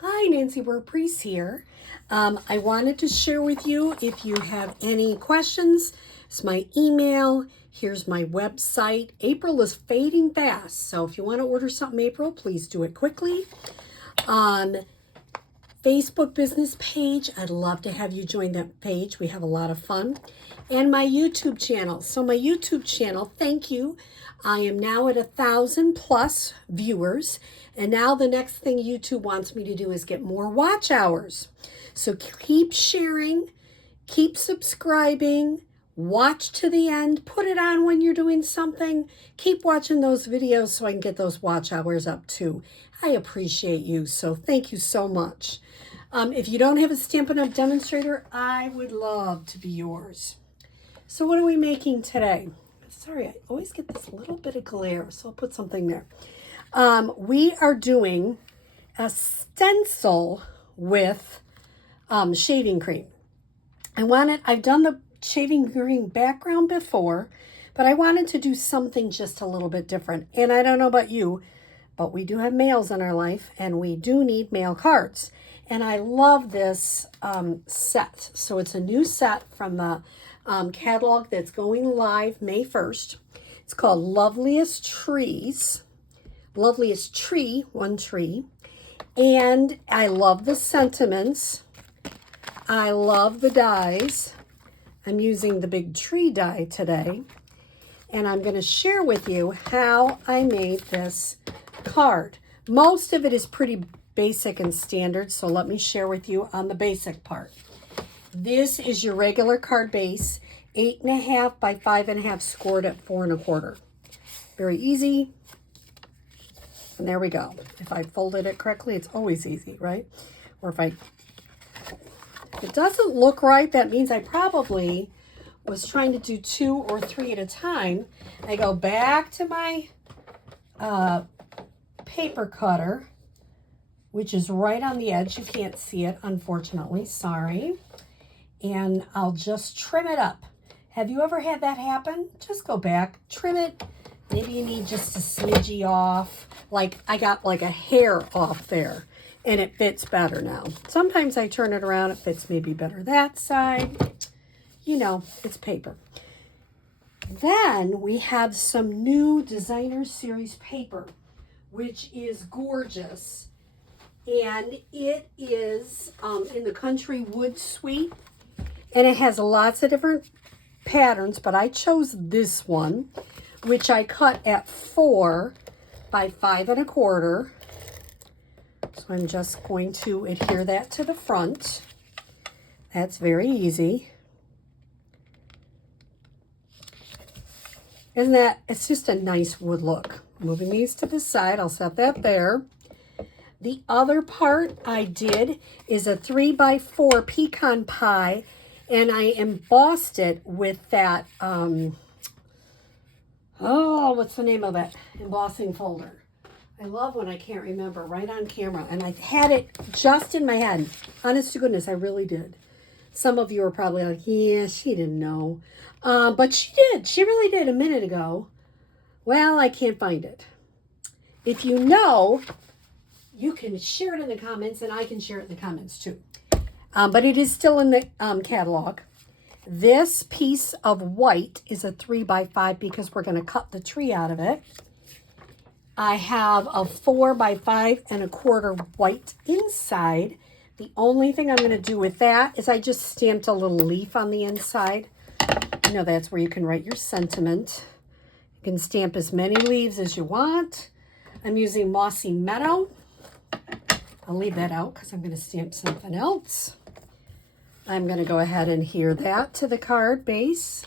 Hi, Nancy Burt-Preece here. I wanted to share with you if you have any questions. It's my email. Here's my website. April is fading fast, so if you want to order something April, please do it quickly. Facebook business page. I'd love to have you join that page. We have a lot of fun. And my YouTube channel. So my YouTube channel, thank you. I am now at 1,000+ viewers. And now the next thing YouTube wants me to do is get more watch hours. So keep sharing, keep subscribing, watch to the end, put it on when you're doing something. Keep watching those videos so I can get those watch hours up too. I appreciate you, so thank you so much. If you don't have a Stampin' Up! Demonstrator, I would love to be yours. So what are we making today? Sorry, I always get this little bit of glare, so I'll put something there. We are doing a stencil with shaving cream. I've done the shaving cream background before, but I wanted to do something just a little bit different. And I don't know about you, but we do have males in our life, and we do need mail cards. And I love this set. So it's a new set from the catalog that's going live May 1st. It's called Loveliest Trees. Loveliest Tree, one tree. And I love the sentiments. I love the dies. I'm using the big tree die today. And I'm going to share with you how I made this card. Most of it is pretty basic and standard, so let me share with you on the basic part. This is your regular card base, 8.5 by 5.5 scored at 4 1/4. Very easy. And there we go. If I folded it correctly, it's always easy, right? Or if it doesn't look right, that means I probably was trying to do 2 or 3 at a time. I go back to my paper cutter, which is right on the edge. You can't see it, unfortunately. Sorry. And I'll just trim it up. Have you ever had that happen? Just go back, trim it. Maybe you need just a smidgy off. Like I got like a hair off there, and it fits better now. Sometimes I turn it around, it fits maybe better that side. You know, it's paper. Then we have some new Designer Series paper, which is gorgeous. And it is in the Country Wood Suite. And it has lots of different patterns, but I chose this one, which I cut at 4 by 5 1/4. So I'm just going to adhere that to the front. That's very easy. Isn't that, it's just a nice wood look. Moving these to the side, I'll set that there. The other part I did is a 3 by 4 pecan pie, and I embossed it with that, what's the name of it? Embossing folder. I love when I can't remember right on camera, and I had it just in my head. Honest to goodness, I really did. Some of you are probably like, yeah, she didn't know. But she did. She really did a minute ago. Well, I can't find it. If you know, you can share it in the comments, and I can share it in the comments too. But it is still in the catalog. This piece of white is a 3 by 5 because we're going to cut the tree out of it. I have a 4 by 5 1/4 white inside. The only thing I'm going to do with that is I just stamped a little leaf on the inside. You know, that's where you can write your sentiment. You can stamp as many leaves as you want. I'm using Mossy Meadow. I'll leave that out because I'm going to stamp something else. I'm going to go ahead and adhere that to the card base.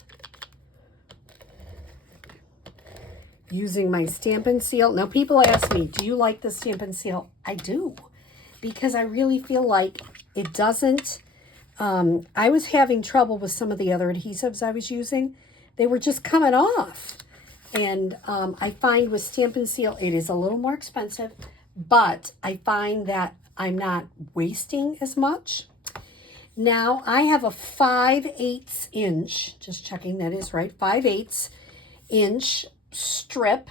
Using my Stampin' Seal. Now, people ask me, do you like the Stampin' Seal? I do, because I really feel like it doesn't, I was having trouble with some of the other adhesives I was using. They were just coming off. And I find with Stampin' Seal, it is a little more expensive, but I find that I'm not wasting as much. Now I have a 5/8 inch, just checking that is right, 5/8 inch strip.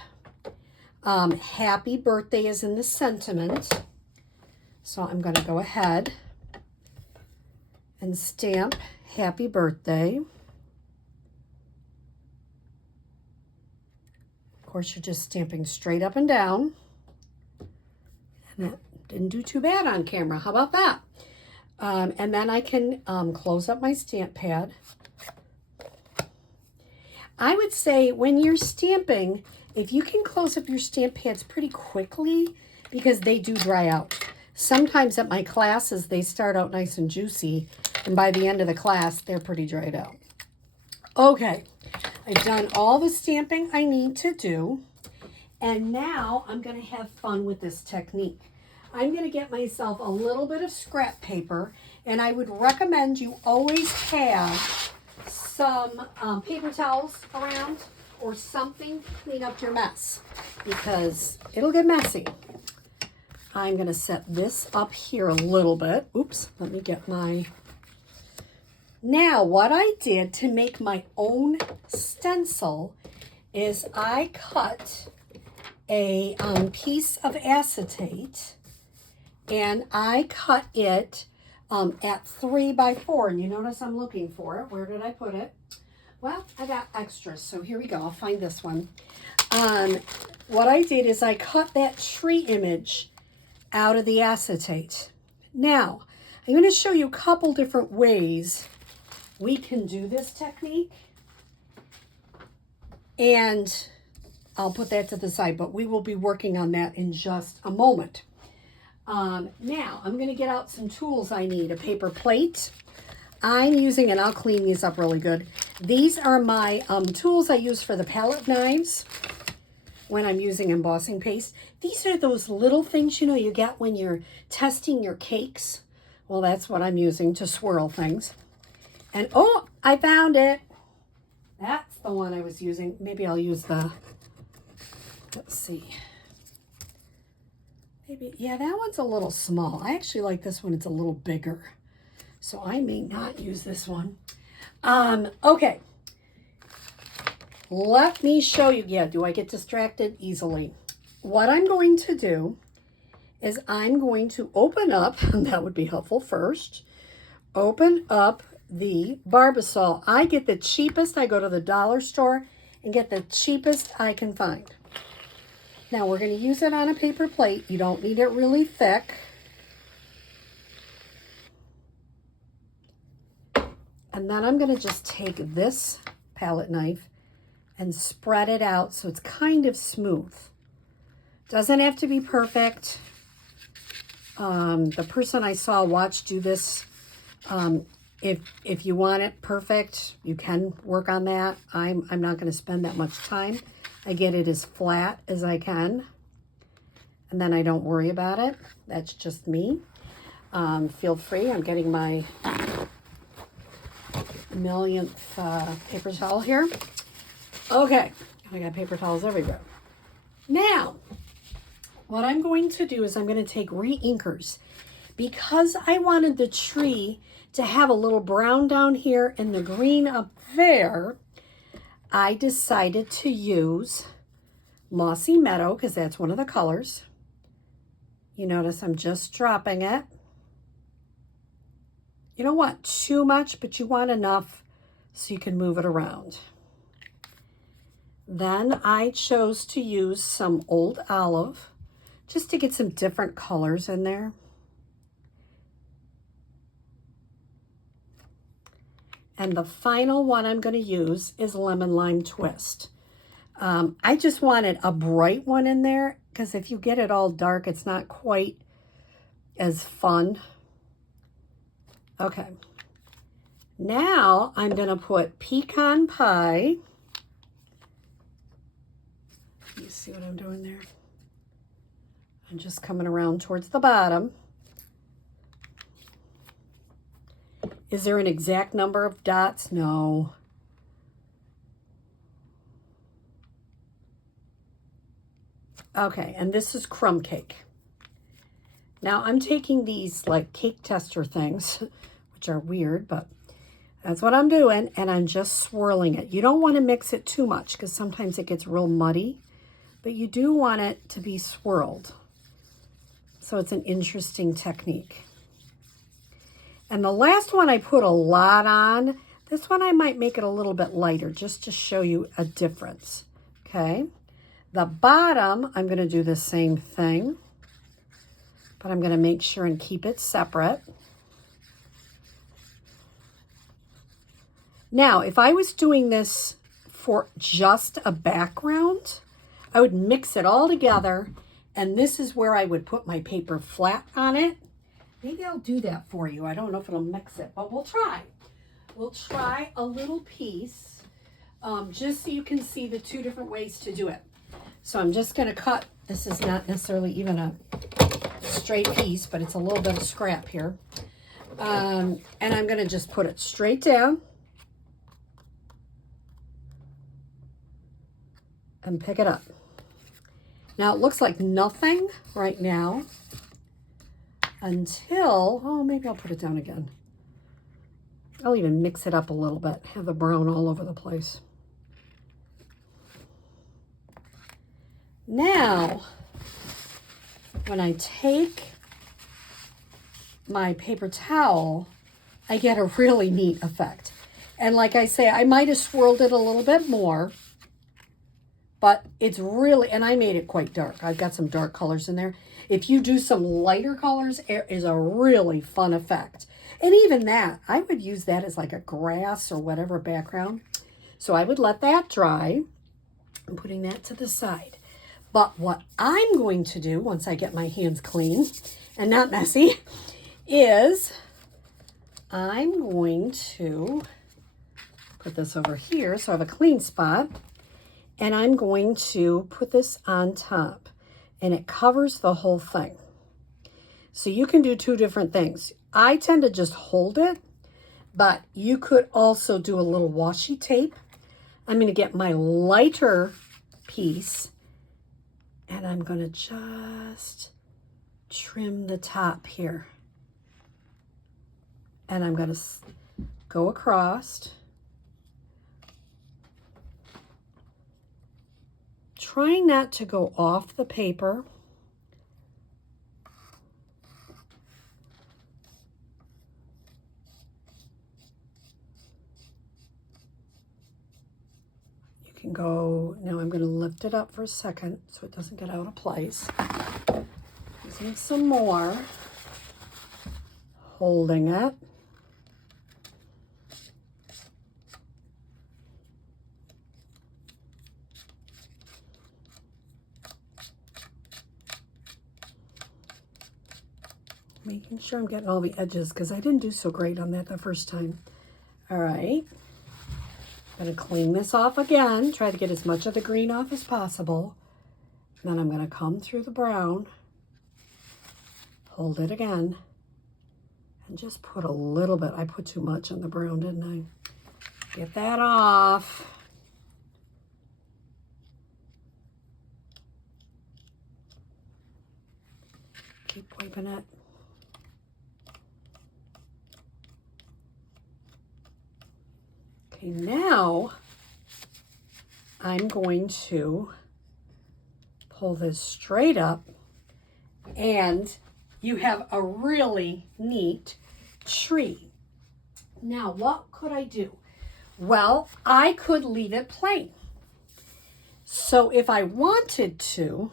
Happy birthday is in the sentiment. So I'm going to go ahead and stamp happy birthday. Of course, you're just stamping straight up and down. And that didn't do too bad on camera. How about that? And then I can close up my stamp pad. I would say when you're stamping, if you can close up your stamp pads pretty quickly, because they do dry out. Sometimes at my classes, they start out nice and juicy, and by the end of the class, they're pretty dried out. Okay, I've done all the stamping I need to do, and now I'm going to have fun with this technique. I'm going to get myself a little bit of scrap paper, and I would recommend you always have some paper towels around or something to clean up your mess, because it'll get messy. I'm going to set this up here a little bit. Oops, let me get my... Now, what I did to make my own stencil is I cut a piece of acetate, and I cut it at 3 by 4. And you notice I'm looking for it. Where did I put it? Well, I got extras, so here we go. I'll find this one. What I did is I cut that tree image out of the acetate. Now, I'm going to show you a couple different ways we can do this technique. And I'll put that to the side, but we will be working on that in just a moment. Now, I'm going to get out some tools I need. A paper plate. I'm using, and I'll clean these up really good. These are my tools I use for the palette knives when I'm using embossing paste. These are those little things, you know, you get when you're testing your cakes. Well, that's what I'm using to swirl things. And, oh, I found it. That's the one I was using. Maybe I'll use the, let's see. Maybe, yeah, that one's a little small. I actually like this one. It's a little bigger. So I may not use this one. Okay. Let me show you. Yeah, do I get distracted easily? What I'm going to do is I'm going to open up, and that would be helpful first, open up the Barbasol. I get the cheapest. I go to the dollar store and get the cheapest I can find. Now we're going to use it on a paper plate. You don't need it really thick. And then I'm going to just take this palette knife and spread it out so it's kind of smooth. Doesn't have to be perfect. The person I saw watch do this, if you want it perfect, you can work on that. I'm not going to spend that much time. I get it as flat as I can, and then I don't worry about it. That's just me. Feel free. I'm getting my millionth paper towel here. Okay, I got paper towels everywhere. Now, what I'm going to do is I'm going to take re-inkers. Because I wanted the tree to have a little brown down here and the green up there, I decided to use Mossy Meadow, because that's one of the colors. You notice I'm just dropping it. You don't want too much, but you want enough so you can move it around. Then I chose to use some Old Olive, just to get some different colors in there. And the final one I'm going to use is Lemon Lime Twist. I just wanted a bright one in there, because if you get it all dark, it's not quite as fun. Okay. Now I'm going to put Pecan Pie. You see what I'm doing there? I'm just coming around towards the bottom. Is there an exact number of dots? No. Okay, and this is crumb cake. Now I'm taking these like cake tester things, which are weird, but that's what I'm doing, and I'm just swirling it. You don't want to mix it too much because sometimes it gets real muddy, but you do want it to be swirled. So it's an interesting technique. And the last one I put a lot on. This one I might make it a little bit lighter just to show you a difference. Okay. The bottom, I'm going to do the same thing, but I'm going to make sure and keep it separate. Now, if I was doing this for just a background, I would mix it all together, and this is where I would put my paper flat on it. Maybe I'll do that for you. I don't know if it'll mix it, but we'll try. We'll try a little piece, just so you can see the two different ways to do it. So I'm just going to cut. This is not necessarily even a straight piece, but it's a little bit of scrap here. And I'm going to just put it straight down and pick it up. Now it looks like nothing right now until, oh, maybe I'll put it down again. I'll even mix it up a little bit, have the brown all over the place. Now, when I take my paper towel, I get a really neat effect. And like I say, I might have swirled it a little bit more, but it's really, and I made it quite dark. I've got some dark colors in there. If you do some lighter colors, it is a really fun effect. And even that, I would use that as like a grass or whatever background. So I would let that dry. I'm putting that to the side. But what I'm going to do once I get my hands clean and not messy is I'm going to put this over here so I have a clean spot. And I'm going to put this on top, and it covers the whole thing. So you can do two different things. I tend to just hold it, but you could also do a little washi tape. I'm going to get my lighter piece, and I'm going to just trim the top here. And I'm going to go across. Trying not to go off the paper. You can go, now I'm going to lift it up for a second so it doesn't get out of place. Using some more, holding it. Making sure I'm getting all the edges because I didn't do so great on that the first time. All right. I'm going to clean this off again. Try to get as much of the green off as possible. And then I'm going to come through the brown. Hold it again. And just put a little bit. I put too much on the brown, didn't I? Get that off. Keep wiping it. Okay, now I'm going to pull this straight up, and you have a really neat tree. Now, what could I do? Well, I could leave it plain. So if I wanted to,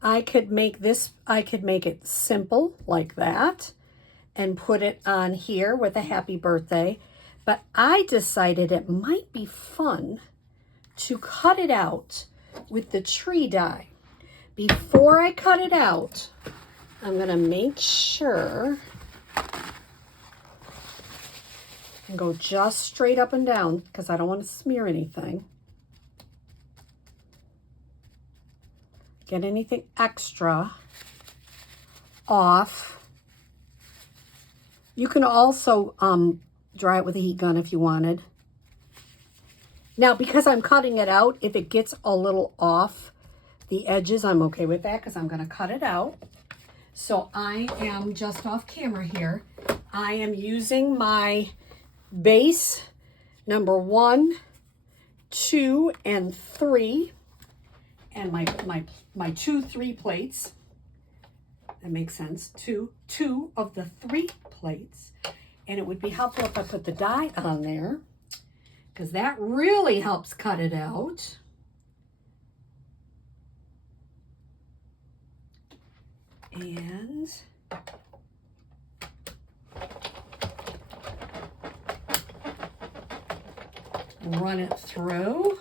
I could make it simple like that and put it on here with a happy birthday. But I decided it might be fun to cut it out with the tree die. Before I cut it out, I'm going to make sure and go just straight up and down because I don't want to smear anything. Get anything extra off. You can also dry it with a heat gun if you wanted. Now, because I'm cutting it out, if it gets a little off the edges, I'm okay with that because I'm going to cut it out. So I am just off camera here. I am using my base number 1, 2, and 3, and my 2 3 plates. That makes sense. Two of the 3 plates. And it would be helpful if I put the die on there, because that really helps cut it out. And run it through.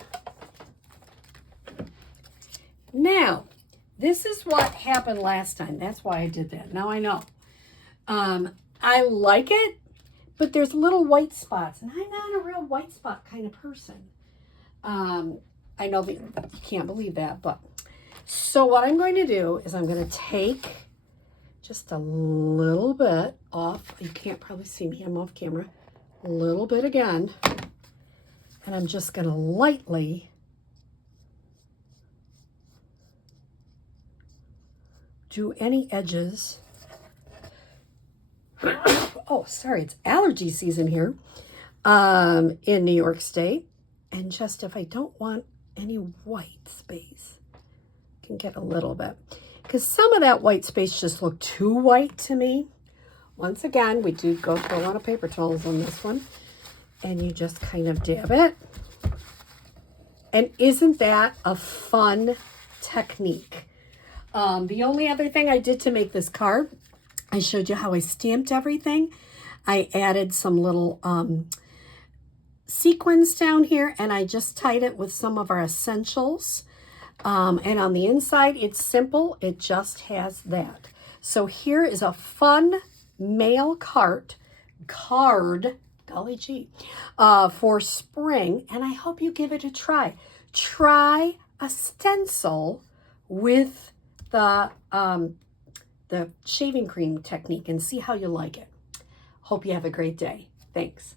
Now, this is what happened last time. That's why I did that. Now I know. I like it, but there's little white spots, and I'm not a real white spot kind of person. I know that you can't believe that, but so what I'm going to do is I'm going to take just a little bit off. You can't probably see me. I'm off camera. A little bit again. And I'm just going to lightly do any edges. Oh, sorry, it's allergy season here in New York State. And just if I don't want any white space, I can get a little bit. Because some of that white space just looked too white to me. Once again, we do go through a lot of paper towels on this one. And you just kind of dab it. And isn't that a fun technique? The only other thing I did to make this card, I showed you how I stamped everything. I added some little sequins down here, and I just tied it with some of our essentials. And on the inside, it's simple. It just has that. So here is a fun mail card, golly gee, for spring, and I hope you give it a try. Try a stencil with the shaving cream technique and see how you like it. Hope you have a great day. Thanks.